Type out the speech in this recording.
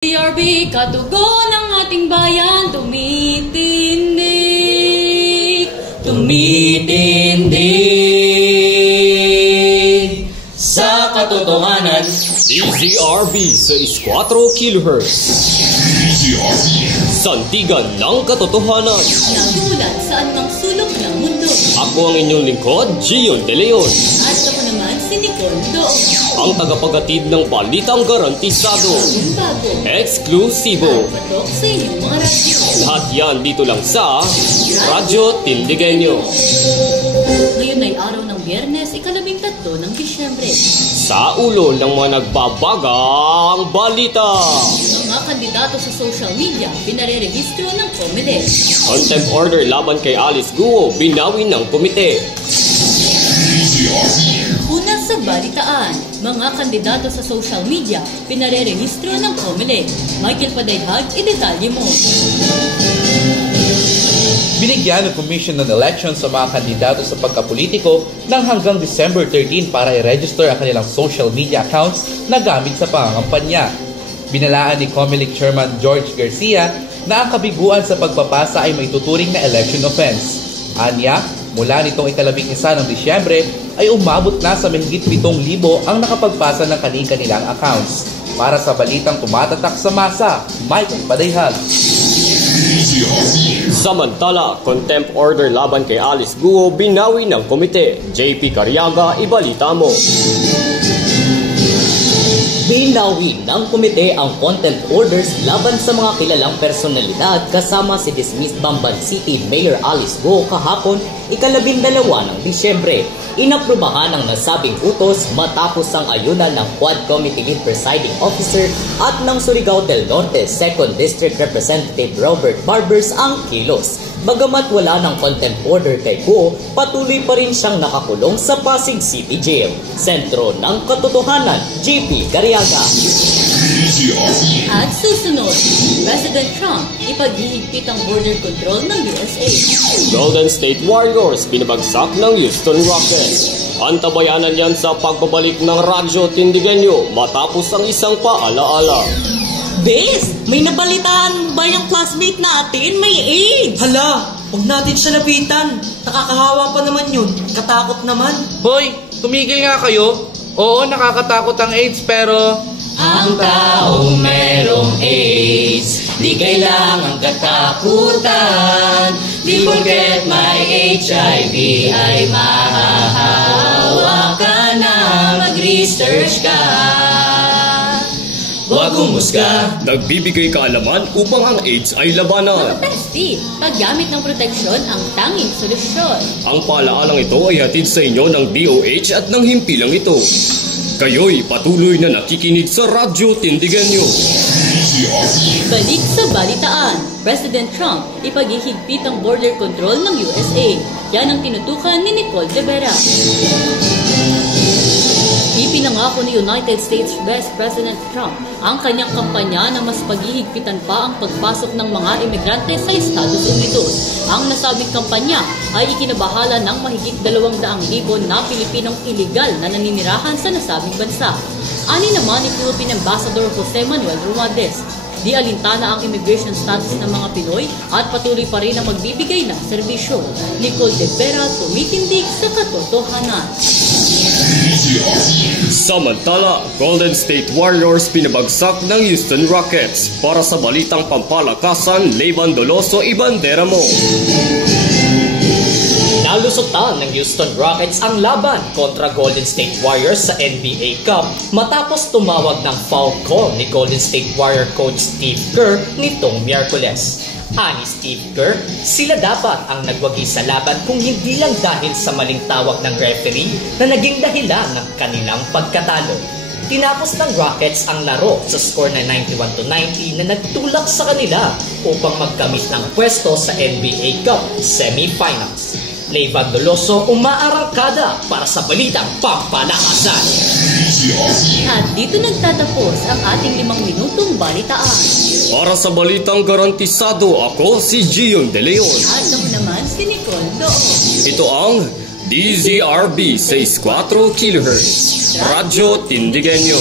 DRB, katugo ng ating bayan, tumitindig, tumitindig sa katotohanan. DZRB sa 4 kHz. Sandigan ng katotohanan. Nagulat sa anumang sulok ng mundo. Ako ang inyong lingkod, Gion De Leon. At ako naman si Nicole Doong. Ang tagapagatid ng balitang garantisado. Bago. Eksklusibo. Patok sa inyong mga radyo. Lahat yan dito lang sa Radyo Tindigenyo. Ngayon ay araw ng Biyernes, 13 ng Disyembre. Sa ulo ng mga nagbabagang balita. Mga kandidato sa social media, pinarerehistro ng komite. Contempt order laban kay Alice Guo, binawi ng komite. Una sa balitaan, mga kandidato sa social media, pinarerehistro ng komite. Michael Padayhag, idetalye mo. Binigyan ng Commission on Elections sa mga kandidato sa pagkapolitiko ng hanggang December 13 para i-register ang kanilang social media accounts na gamit sa pangangampanya. Binalaan ni COMELEC Chairman George Garcia na ang kabiguan sa pagpapasa ay may tuturing na election offense. Anya, mula nitong 11 ng Disyembre ay umabot na sa mahigit 7,000 ang nakapagpasa ng kanilang accounts. Para sa balitang tumatatak sa masa, Michael Padayhag. Samantala, contempt order laban kay Alice Guo, binawi ng komite. JP Cariaga, ibalita mo. Binawi ng komite ang contempt orders laban sa mga kilalang personalidad kasama si dismissed Bamban City Mayor Alice Guo kahapon, 12 ng Disyembre. Inaprubahan ang nasabing utos matapos ang ayuda ng Quad Committee Lead Presiding Officer at ng Surigao del Norte 2nd District Representative Robert Barbers ang kilos. Bagamat wala ng contempt order kay Guo, patuloy pa rin siyang nakakulong sa Pasig City Jail. Sentro ng katotohanan, JP Cariaga. At susunod, President Trump ipaghihigpit ang border control ng USA. Golden State Warriors binabagsak ng Houston Rockets. Antabayanan yan sa pagbabalik ng Radyo Tindigenyo matapos ang isang paalaala. Bes, may nabalitaan ba yung classmate natin? May AIDS! Hala, huwag natin siya lapitan. Nakakahawa pa naman yun. Katakot naman. Hoy, tumigil nga kayo. Oo, nakakatakot ang AIDS pero... Ang taong merong AIDS, di kailangang katakutan. Di porket may HIV ay mahahawa ka na. Mag-research ka, huwag humusga. Nagbibigay kaalaman upang ang AIDS ay labanan. Pesti, paggamit ng proteksyon ang tanging solusyon. Ang palaalang ito ay hatid sa inyo ng DOH at ng himpilang ito. Kayo'y patuloy na nakikinig sa Radyo Tindigenyo. Balik sa balitaan, President Trump ipaghihigpit ang border control ng USA. Yan ang tinutukan ni Nicole de Vera. Ipinangako ni United States Vice President Trump ang kanyang kampanya na mas paghihigpitan pa ang pagpasok ng mga imigrante sa Estados Unidos. Ang nasabing kampanya ay ikinabahala ng mahigit 200,000 na Pilipinong iligal na naninirahan sa nasabing bansa. Ani naman ni Philippine Ambassador Jose Manuel Romualdez, di alintana ang immigration status ng mga Pinoy at patuloy pa rin ang magbibigay ng serbisyo. Nicole de Vera, tumitindig sa katotohanan. Samantala, Golden State Warriors pinabagsak ng Houston Rockets. Para sa balitang pampalakasan, Leyvan Doloso, ibandera mo. Nalusutan ng Houston Rockets ang laban kontra Golden State Warriors sa NBA Cup matapos tumawag ng foul call ni Golden State Warrior coach Steve Kerr nitong Miyerkules. Ani Steve Kerr, sila dapat ang nagwagi sa laban kung hindi lang dahil sa maling tawag ng referee na naging dahilan ng kanilang pagkatalo. Tinapos ng Rockets ang laro sa score na 91-90 na nagtulak sa kanila upang magkamit ng pwesto sa NBA Cup semifinals. Leyvan Doloso, umaarangkada para sa balitang pampalakasan. At dito nagtatapos ang ating 5 minutong balitaan. Para sa balitang garantisado, ako si Gion De Leon. At ako naman si Nicole Doong. Ito ang DZRB 4 kHz. Radyo Tindigenyo.